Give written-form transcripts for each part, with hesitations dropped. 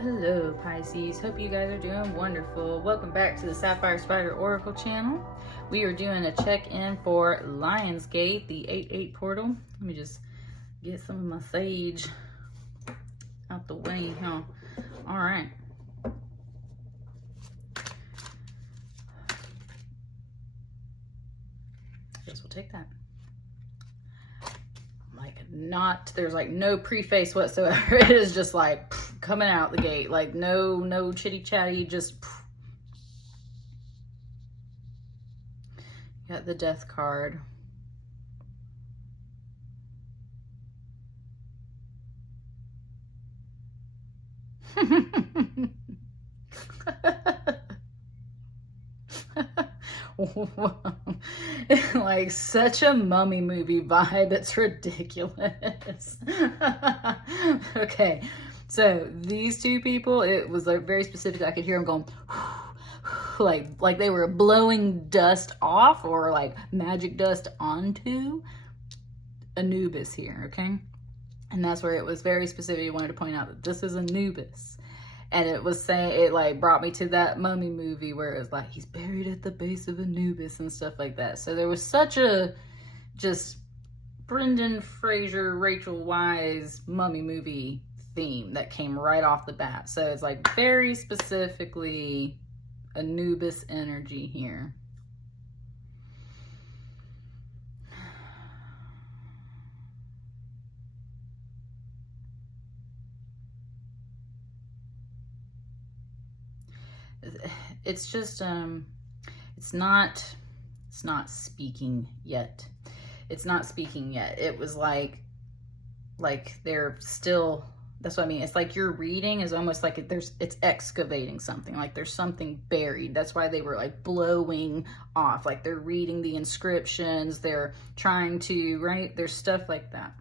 Hello Pisces, hope you guys are doing wonderful. Welcome back to the Sapphire Spider Oracle channel. We are doing a check-in for Lionsgate, the 8/8 portal. Let me just get some of my sage out the way, huh? All right. I guess we'll take that. There's like no preface whatsoever. It is just like coming out the gate, like no chitty chatty, just got the death card. Like such a mummy movie vibe, it's ridiculous. Okay, so these two people, it was like very specific. I could hear them going like they were blowing dust off or like magic dust onto Anubis here, okay? And that's where it was very specific. You wanted to point out that this is Anubis. And it was saying, it like brought me to that mummy movie where it was like, he's buried at the base of Anubis and stuff like that. So there was such a just Brendan Fraser, Rachel Weisz mummy movie theme that came right off the bat. So it's like very specifically Anubis energy here. It's just it's not speaking yet. It's not speaking yet. It was like they're still, that's what I mean. It's like your reading is almost like it's excavating something, like there's something buried. That's why they were like blowing off, like they're reading the inscriptions, they're trying to, right? There's stuff like that.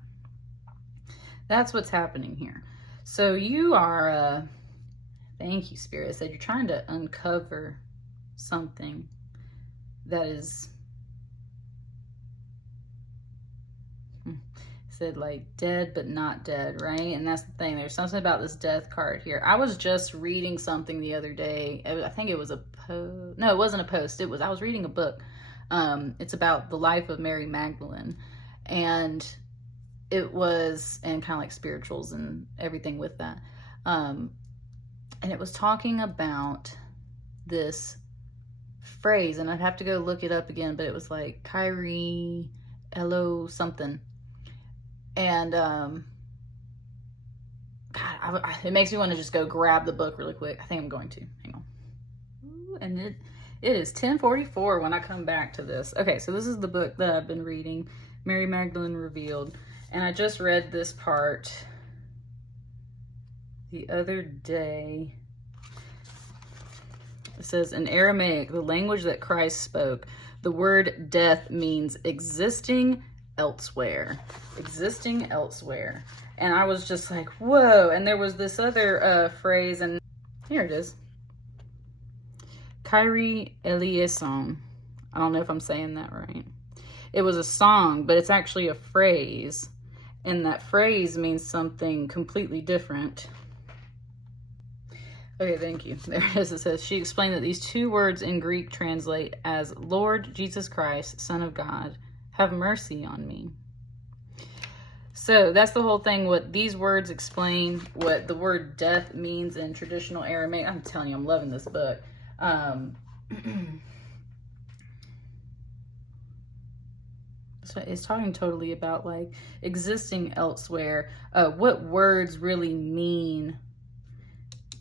That's what's happening here. So you are thank you, Spirit. It said you're trying to uncover something that is, said like dead but not dead, right? And that's the thing. There's something about this death card here. I was just reading something the other day. I think it was a post. No, it wasn't a post. I was reading a book. It's about the life of Mary Magdalene. And it was, and kind of like spirituals and everything with that. And it was talking about this phrase, and I'd have to go look it up again, but it was like Kyrie Elo something. And God, it makes me want to just go grab the book really quick. I think I'm going to. Hang on. Ooh, and it is 10:44 when I come back to this. Okay, so this is the book that I've been reading, Mary Magdalene Revealed. And I just read this part the other day. It says, in Aramaic, the language that Christ spoke, the word death means existing elsewhere. Existing elsewhere. And I was just like, whoa. And there was this other phrase, and here it is. Kyrie Eleison. I don't know if I'm saying that right. It was a song, but it's actually a phrase. And that phrase means something completely different. Okay, thank you. There it is. It says, she explained that these two words in Greek translate as Lord Jesus Christ, Son of God, have mercy on me. So that's the whole thing. What these words explain, what the word death means in traditional Aramaic. I'm telling you, I'm loving this book. So it's talking totally about like existing elsewhere. What words really mean.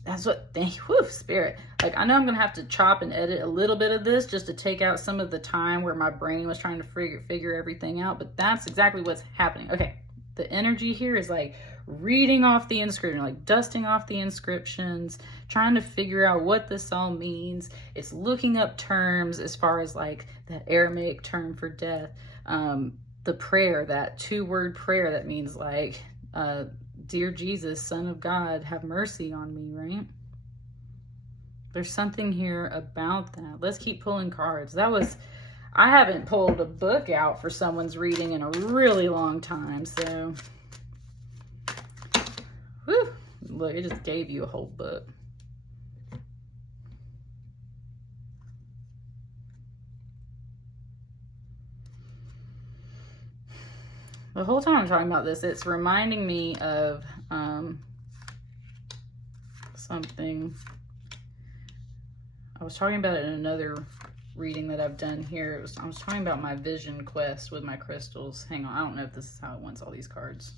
That's what, thank you, whew, Spirit. Like, I know I'm going to have to chop and edit a little bit of this just to take out some of the time where my brain was trying to figure everything out, but that's exactly what's happening. Okay, the energy here is like reading off the inscription, like dusting off the inscriptions, trying to figure out what this all means. It's looking up terms as far as like the Aramaic term for death. The prayer, that 2-word prayer that means like, dear Jesus, Son of God, have mercy on me, right? There's something here about that. Let's keep pulling cards. I haven't pulled a book out for someone's reading in a really long time, so. Whew, Look, it just gave you a whole book. The whole time I'm talking about this, it's reminding me of something. I was talking about it in another reading that I've done here. I was talking about my vision quest with my crystals. Hang on, I don't know if this is how it wants all these cards.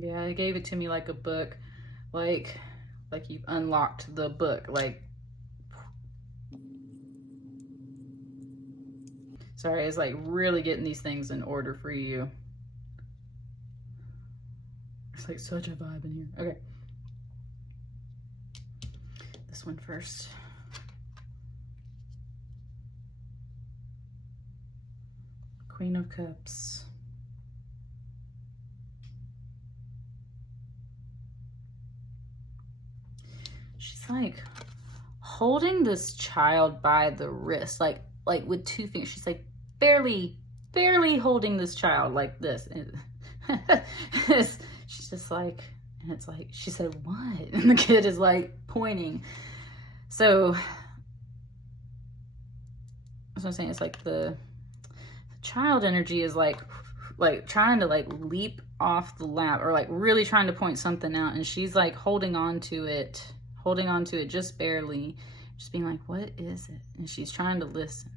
Yeah, it gave it to me like a book, like you've unlocked the book, like. Sorry, it's like really getting these things in order for you. It's like such a vibe in here. Okay. This one first. Queen of Cups. She's like holding this child by the wrist, like with two fingers. She's like barely holding this child like this. And she's just like, and it's like, she said, what? And the kid is like pointing. So that's what I'm saying. It's like the child energy is like trying to like leap off the lap, or like really trying to point something out. And she's like holding on to it just barely, just being like, what is it? And she's trying to listen.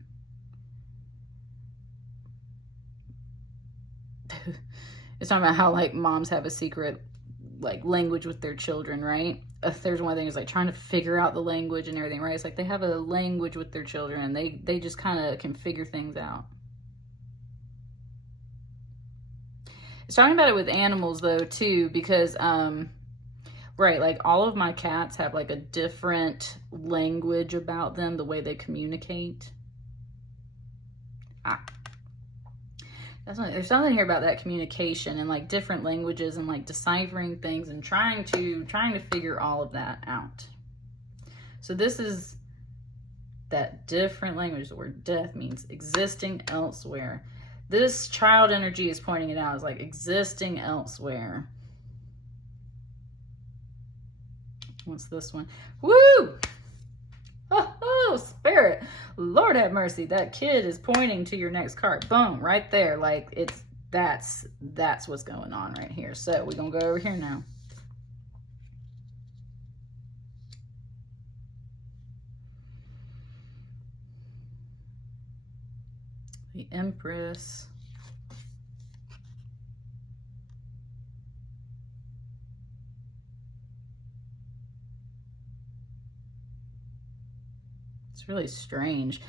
It's talking about how like moms have a secret like language with their children, right? There's one thing is like trying to figure out the language and everything, right? It's like they have a language with their children, and they just kind of can figure things out. It's talking about it with animals though too, because right, like all of my cats have like a different language about them, the way they communicate. There's something here about that communication and like different languages and like deciphering things and trying to figure all of that out. So this is that different language. The word death means existing elsewhere. This child energy is pointing it out as like existing elsewhere. What's this one? Woo! Oh, spirit. Lord have mercy. That kid is pointing to your next card. Boom, right there. Like that's what's going on right here. So we're going to go over here now. The Empress. It's really strange.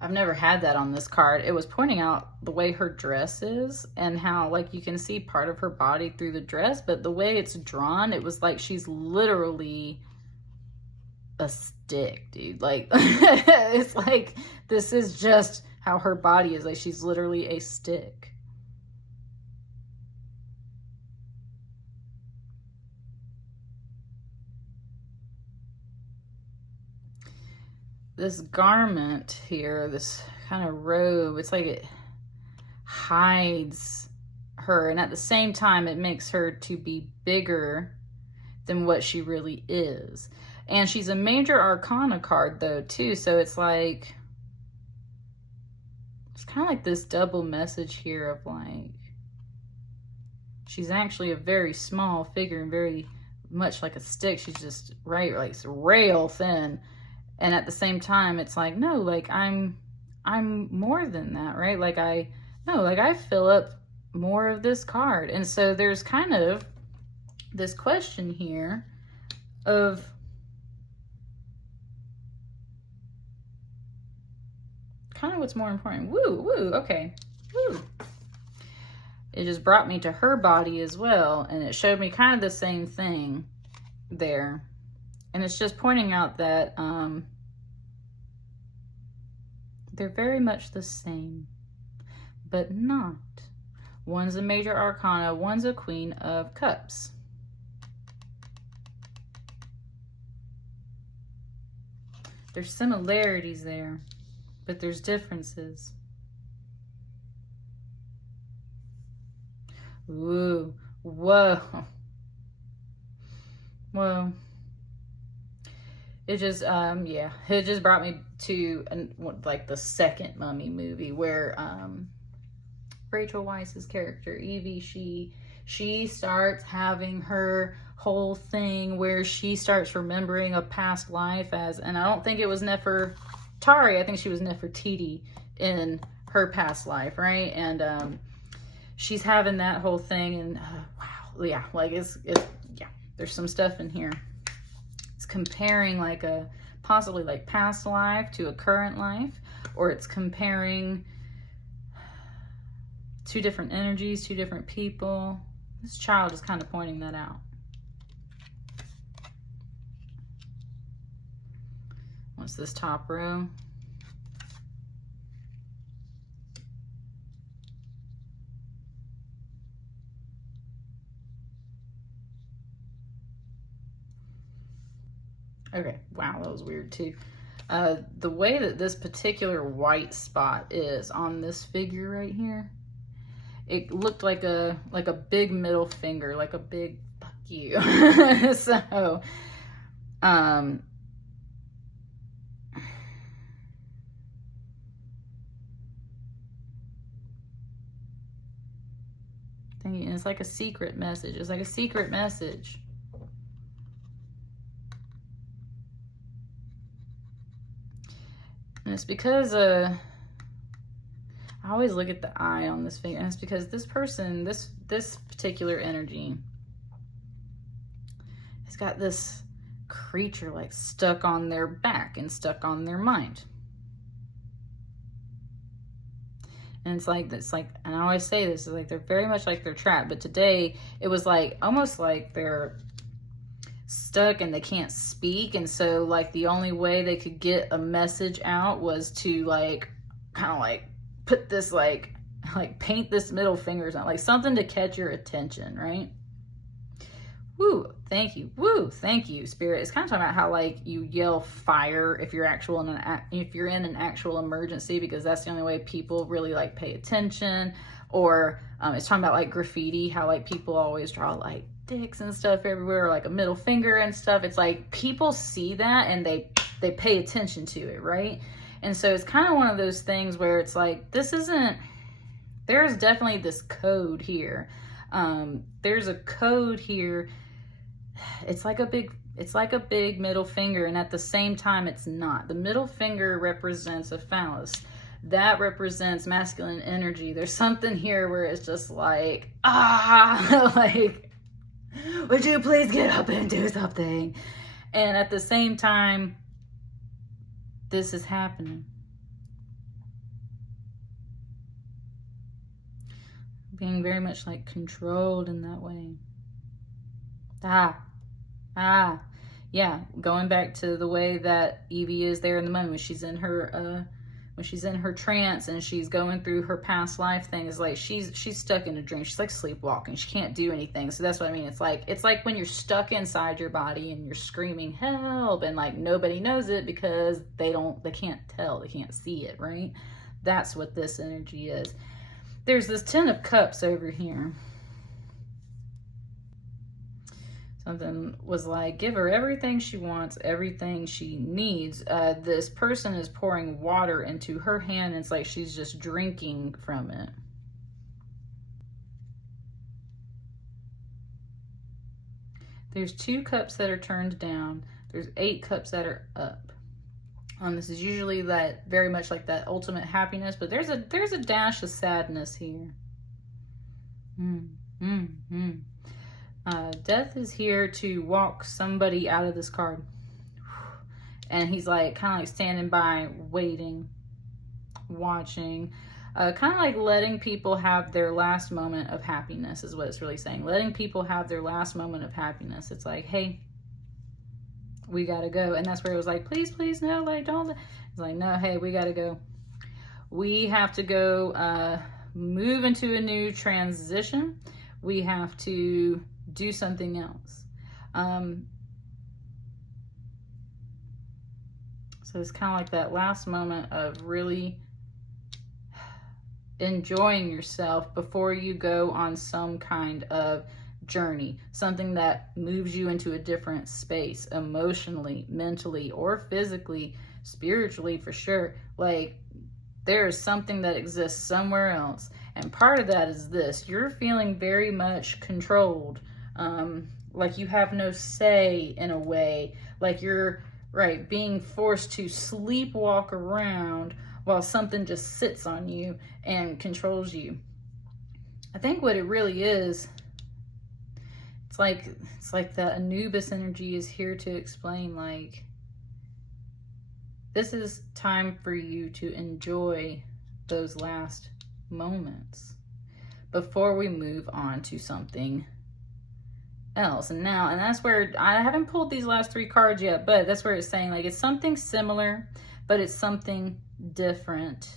I've never had that on this card. It was pointing out the way her dress is and how like you can see part of her body through the dress, but the way it's drawn, it was like she's literally a stick, dude. Like it's like this is just how her body is. Like she's literally a stick. This garment here, this kind of robe, it's like it hides her, and at the same time it makes her to be bigger than what she really is. And she's a major arcana card though too, so it's like it's kind of like this double message here of like she's actually a very small figure and very much like a stick. She's just right, like it's rail thin. And at the same time, it's like, no, like I'm more than that, right? Like I fill up more of this card. And so there's kind of this question here of kind of what's more important. Woo, okay, woo. It just brought me to her body as well. And it showed me kind of the same thing there. And it's just pointing out that they're very much the same, but not. One's a major arcana, one's a Queen of Cups. There's similarities there, but there's differences. Ooh, whoa. Well, it just, yeah, it just brought me to, like, the second Mummy movie where, Rachel Weisz's character, Evie, she starts having her whole thing where she starts remembering a past life as, and I don't think it was Nefertari, I think she was Nefertiti in her past life, right? And, she's having that whole thing, and wow, yeah, like it's yeah, there's some stuff in here. It's comparing like a possibly like past life to a current life, or it's comparing two different energies, two different people. This child is kind of pointing that out. What's this top row? Okay, wow, that was weird too. The way that this particular white spot is on this figure right here, it looked like a big middle finger, like a big fuck you. So, and it's like a secret message. It's like a secret message. And it's because I always look at the eye on this finger, and it's because this person, this particular energy has got this creature like stuck on their back and stuck on their mind. And it's like, and I always say this, is like they're very much like they're trapped, but today it was like almost like they're stuck and they can't speak, and so like the only way they could get a message out was to like kind of like put this like paint this middle finger, like something to catch your attention, right? Woo, thank you. Woo, thank you, Spirit. It's kind of talking about how like you yell fire if you're in an actual emergency, because that's the only way people really like pay attention. Or it's talking about like graffiti, how like people always draw like dicks and stuff everywhere, or like a middle finger and stuff. It's like people see that and they pay attention to it, right? And so it's kind of one of those things where it's like, there's definitely this code here. There's a code here. It's like a big middle finger, and at the same time it's not. The middle finger represents a phallus. That represents masculine energy. There's something here where it's just like, like, would you please get up and do something? And at the same time, this is happening. Being very much like controlled in that way. Yeah, going back to the way that Evie is there in the moment when she's in her trance and she's going through her past life thing, is like she's stuck in a dream. She's like sleepwalking. She can't do anything. So that's what I mean. It's like when you're stuck inside your body and you're screaming help, and like nobody knows it because they can't tell, they can't see it, right? That's what this energy is. There's this 10 of Cups over here. Something was like, give her everything she wants, everything she needs. This person is pouring water into her hand, and it's like she's just drinking from it. There's 2 cups that are turned down. There's 8 cups that are up. This is usually that very much like that ultimate happiness, but there's a dash of sadness here. Death is here to walk somebody out of this card. And he's like kind of like standing by, waiting, watching, kind of like letting people have their last moment of happiness is what it's really saying. Letting people have their last moment of happiness. It's like, hey, we gotta go. And that's where it was like, please, please, no, like, don't. It's like, no, hey, we gotta go. We have to go move into a new transition. We have to do something else. So it's kind of like that last moment of really enjoying yourself before you go on some kind of journey, something that moves you into a different space, emotionally, mentally, or physically, spiritually, for sure. Like, there is something that exists somewhere else. And part of that is this: you're feeling very much controlled, like you have no say in a way, like you're being forced to sleepwalk around while something just sits on you and controls you. I think what it really is, it's like that Anubis energy is here to explain, like, this is time for you to enjoy those last moments before we move on to something else. And that's where I haven't pulled these last 3 cards yet, but that's where it's saying, like, it's something similar, but it's something different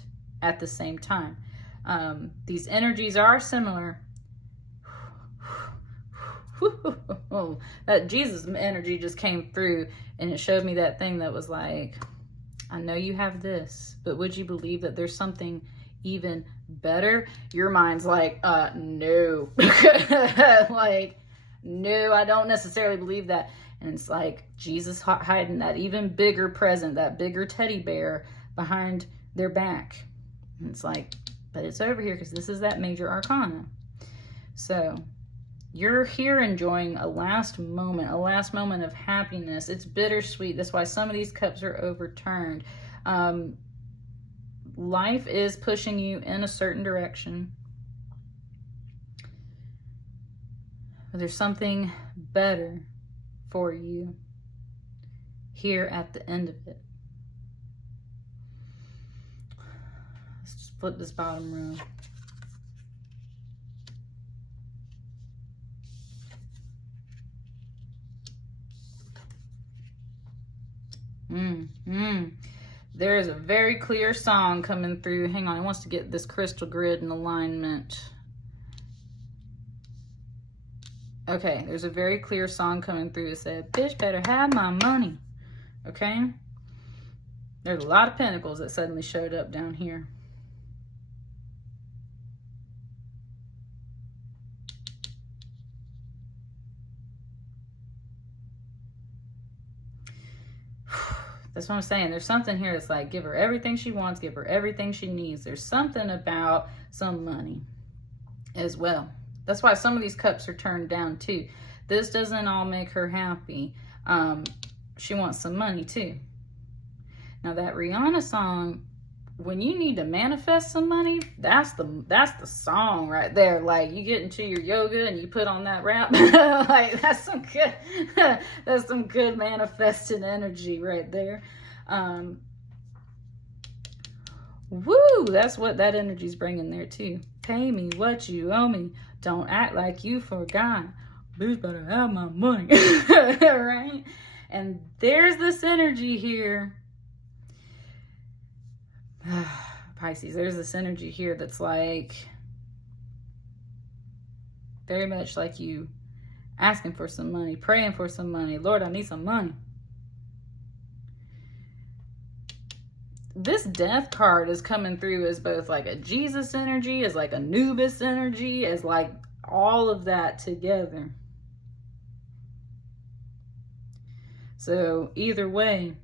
at the same time. These energies are similar. That Jesus energy just came through, and it showed me that thing that was like, I know you have this, but would you believe that there's something even better? Your mind's like, no. Like, no, I don't necessarily believe that. And it's like Jesus hiding that even bigger present, that bigger teddy bear behind their back. And it's like, but it's over here because this is that major arcana. So you're here enjoying a last moment of happiness. It's bittersweet. That's why some of these cups are overturned. Life is pushing you in a certain direction. But there's something better for you here at the end of it. Let's just flip this bottom row. There is a very clear song coming through. Hang on, it wants to get this crystal grid in alignment. Okay, there's a very clear song coming through. It said, bitch better have my money. Okay? There's a lot of pentacles that suddenly showed up down here. That's what I'm saying. There's something here that's like, give her everything she wants, give her everything she needs. There's something about some money as well. That's why some of these cups are turned down too. This doesn't all make her happy. She wants some money too. Now that Rihanna song, when you need to manifest some money, that's the song right there. Like, you get into your yoga and you put on that rap. Like, that's some good manifesting energy right there. Woo, that's what that energy's bringing there too. Pay me what you owe me. Don't act like you forgot. Bitch better have my money. Right? And there's this energy here. Pisces, there's this energy here that's like, very much like you asking for some money, praying for some money. Lord, I need some money. This death card is coming through as both like a Jesus energy, as like a Anubis energy, as like all of that together. So either way,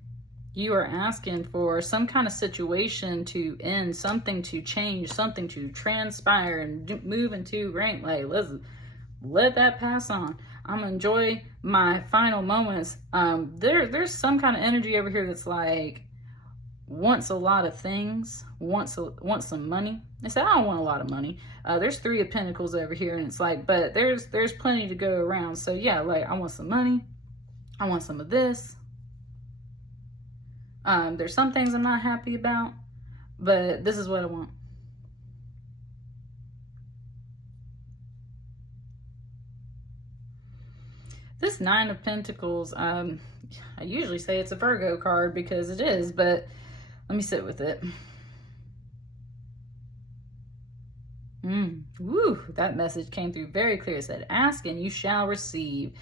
you are asking for some kind of situation to end, something to change, something to transpire and move into rank. Like, let's let that pass on. I'm gonna enjoy my final moments. There's some kind of energy over here that's like, wants a lot of things, wants some money. They say, I don't want a lot of money. There's 3 of Pentacles over here, and it's like, but there's plenty to go around. So yeah, like, I want some money. I want some of this. There's some things I'm not happy about, but this is what I want. This 9 of Pentacles, I usually say it's a Virgo card because it is, but let me sit with it. Woo, that message came through very clear. It said, ask and you shall receive.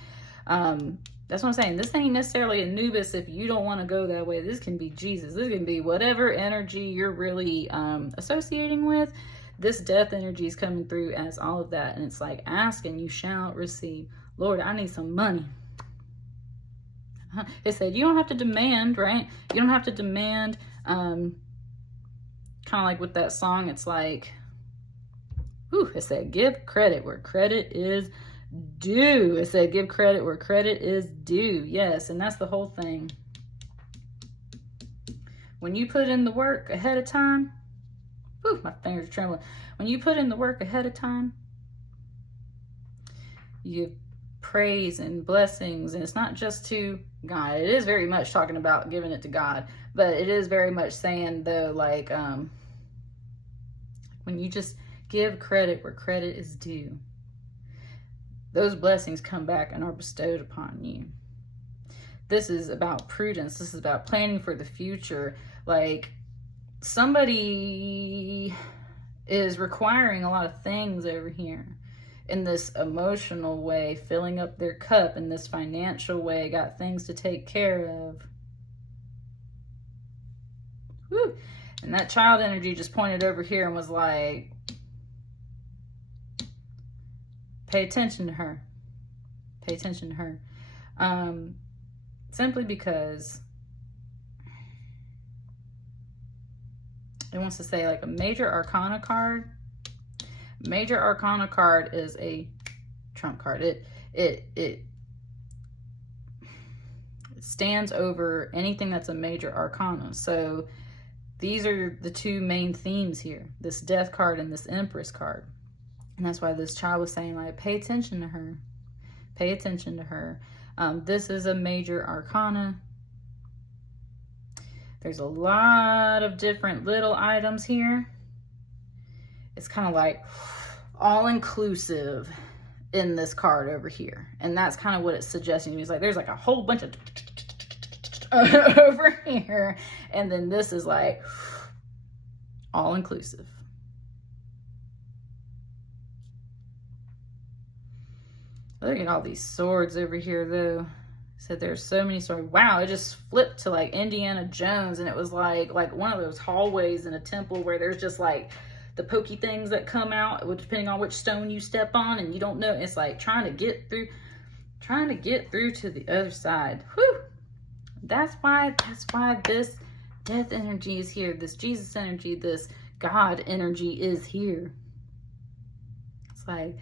That's what I'm saying. This ain't necessarily Anubis if you don't want to go that way. This can be Jesus. This can be whatever energy you're really associating with. This death energy is coming through as all of that. And it's like, ask and you shall receive. Lord, I need some money. It said, you don't have to demand, right? You don't have to demand, kind of like with that song, it's like, whew, it said, give credit where credit is due. It said, give credit where credit is due. Yes, and that's the whole thing. When you put in the work ahead of time, whew, my fingers are trembling. When you put in the work ahead of time, you give praise and blessings, and it's not just to God. It is very much talking about giving it to God, but it is very much saying though, like, when you just give credit where credit is due, those blessings come back and are bestowed upon you. This is about prudence. This is about planning for the future. Like, somebody is requiring a lot of things over here in this emotional way, filling up their cup in this financial way, got things to take care of. Whew. And that child energy just pointed over here and was like, pay attention to her. Pay attention to her. Simply because it wants to say like a major arcana card. Major arcana card is a trump card. It stands over anything that's a major arcana. So these are the two main themes here, this death card and this empress card. And that's why this child was saying, like, pay attention to her. Pay attention to her. This is a major arcana. There's a lot of different little items here. It's kind of like all-inclusive in this card over here. And that's kind of what it's suggesting to me. It's like, there's like a whole bunch of over here. And then this is like all-inclusive. Look at all these swords over here, though. Said there's so many swords. Wow, it just flipped to like Indiana Jones, and it was like one of those hallways in a temple where there's just like the pokey things that come out, depending on which stone you step on, and you don't know. It's like trying to get through to the other side. Whew. That's why this death energy is here. This Jesus energy, this God energy is here. It's like,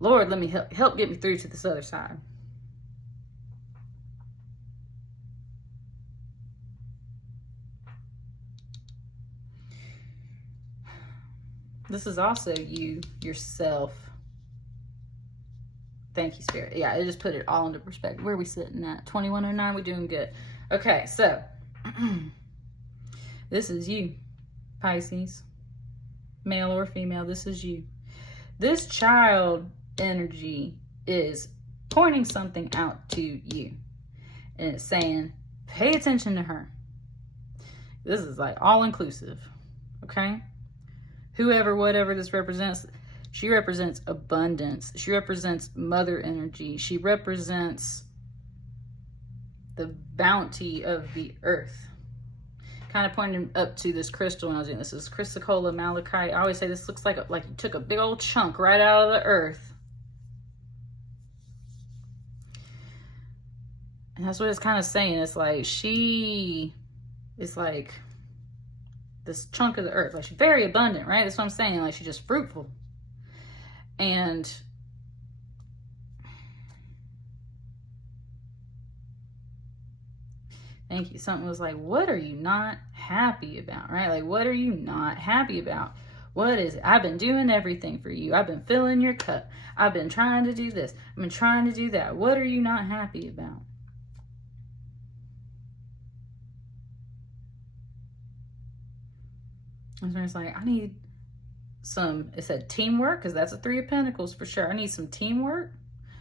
Lord, let me help get me through to this other side. This is also you, yourself. Thank you, Spirit. Yeah, I just put it all into perspective. Where are we sitting at? 2109, we're doing good. Okay, so this is you, Pisces. Male or female, this is you. This child energy is pointing something out to you. And it's saying, pay attention to her. This is like all-inclusive, okay? Whoever, whatever this represents, she represents abundance. She represents mother energy. She represents the bounty of the earth. Kind of pointing up to this crystal when I was doing this. This is Chrysocolla Malachite. I always say this looks like you took a big old chunk right out of the earth. And that's what it's kind of saying. It's like she is like this chunk of the earth. Like, she's very abundant, right? That's what I'm saying. Like, she's just fruitful. And thank you. Something was like, what are you not happy about, right? Like, what are you not happy about? What is it? I've been doing everything for you. I've been filling your cup. I've been trying to do this. I've been trying to do that. What are you not happy about? And so it's like, I need some, it said teamwork, because that's a 3 of Pentacles for sure. I need some teamwork,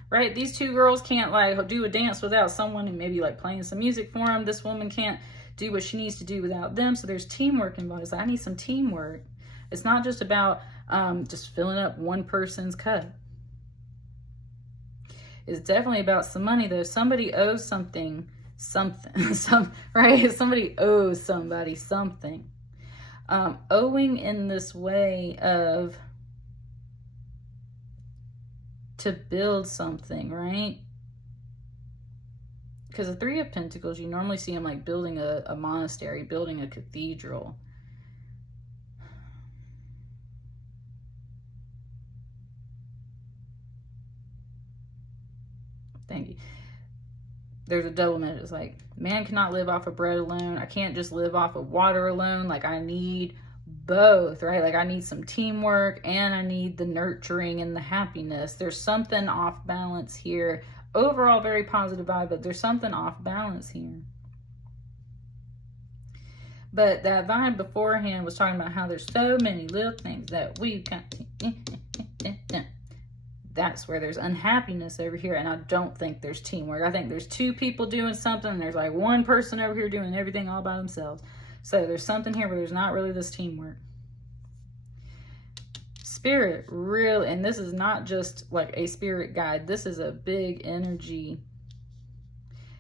right? These two girls can't like do a dance without someone and maybe like playing some music for them. This woman can't do what she needs to do without them. So there's teamwork involved. It's like, I need some teamwork. It's not just about just filling up one person's cup. It's definitely about some money, though. Somebody owes something, right? Somebody owes somebody something. Owing in this way of to build something, right? Because the Three of Pentacles, you normally see them like building a monastery, building a cathedral. Thank you. There's a double message. It's like, man cannot live off of bread alone. I can't just live off of water alone. Like, I need both, right? Like, I need some teamwork and I need the nurturing and the happiness. There's something off balance here. Overall, very positive vibe, but there's something off balance here. But that vibe beforehand was talking about how there's so many little things that we can. That's where there's unhappiness over here, and I don't think there's teamwork. I think there's two people doing something, and there's like one person over here doing everything all by themselves. So there's something here where there's not really this teamwork. Spirit, really, and this is not just like a spirit guide. This is a big energy.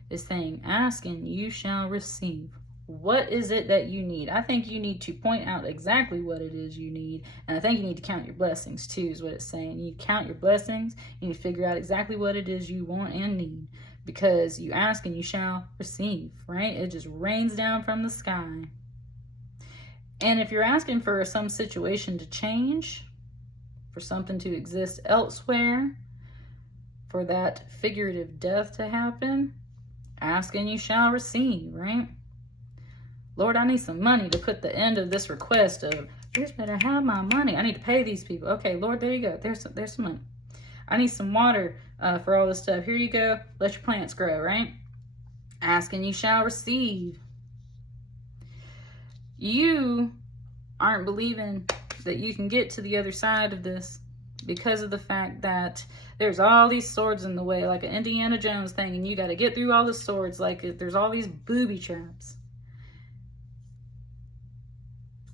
Is saying, ask and you shall receive. What is it that you need? I think you need to point out exactly what it is you need. And I think you need to count your blessings too, is what it's saying. You need to count your blessings. You need to figure out exactly what it is you want and need. Because you ask and you shall receive, right? It just rains down from the sky. And if you're asking for some situation to change, for something to exist elsewhere, for that figurative death to happen, ask and you shall receive, right? Lord, I need some money to put the end of this request of, this better have my money. I need to pay these people. Okay, Lord, there you go. There's some money. I need some water for all this stuff. Here you go. Let your plants grow, right? Ask and you shall receive. You aren't believing that you can get to the other side of this because of the fact that there's all these swords in the way, like an Indiana Jones thing, and you got to get through all the swords, like there's all these booby traps.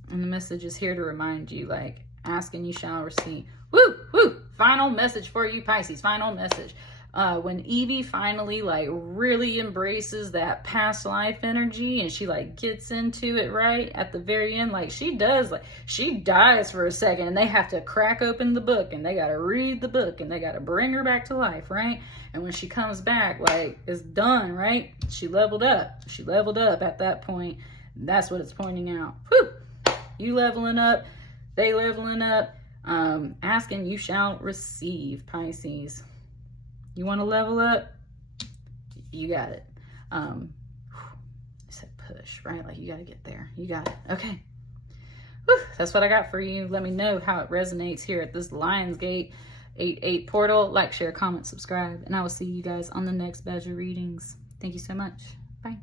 And the message is here to remind you, like, ask and you shall receive. Woo, woo. Final message for you, Pisces. Final message. When Evie finally, like, really embraces that past life energy and she, like, gets into it, right? At the very end, like, she does, like, she dies for a second and they have to crack open the book and they got to read the book and they got to bring her back to life, right? And when she comes back, like, it's done, right? She leveled up. She leveled up at that point. That's what it's pointing out. Whew. You leveling up, they leveling up. Ask and you shall receive, Pisces. You want to level up? You got it. I said push, right? Like, you got to get there. You got it. Okay. Whew, that's what I got for you. Let me know how it resonates here at this Lionsgate 8/8 portal. Like, share, comment, subscribe, and I will see you guys on the next batch of readings. Thank you so much. Bye.